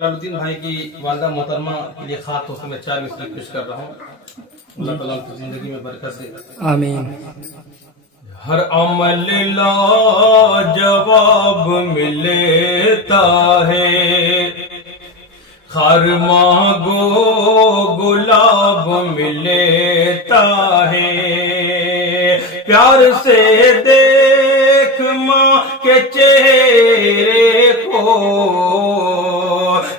जलालुद्दीन भाई की वालदा मोहतरमा के लिए खास तौर से मैं 4 मिसरे पेश कर रहा हूँ। अल्लाह ताला उनकी जिंदगी में बरकत दे, आमीन। हर अमल ला जवाब मिलता है, हर मांगो गुलाब मिलता है। प्यार से देख माँ के चेहरे को,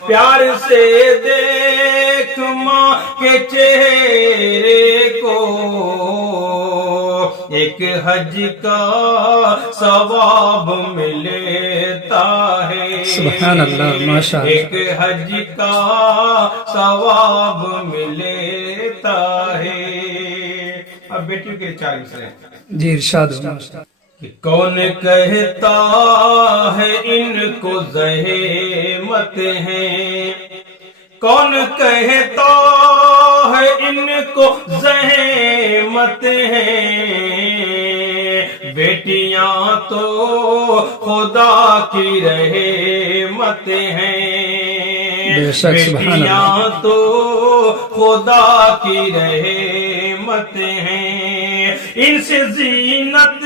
प्यार से देख माँ के चेहरे को, एक हज का सवाब मिलता है। सुभान अल्लाह, माशाअल्लाह। एक हज का सवाब मिलता है। अब बेटियों के लिए 4 मिसरे जी इरशाद हो। कि कौन कहता है इनको ज़हमत है, कौन कहता है इनको ज़हमत है। बेटियां तो खुदा की रहमत हैं, बेशक, सुभान बेटियां अल्लाह। तो खुदा की रहमत हैं। इनसे जीनत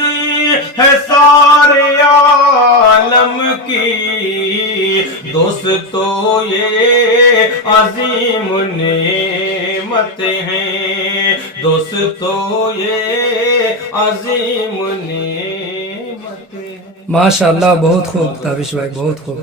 है सारे आलम की, दोस्तों ये अजीम नेमत हैं, दोस्तों ये अजीम नेमत हैं। माशाअल्लाह, बहुत खूब ताबिश भाई, बहुत खूब।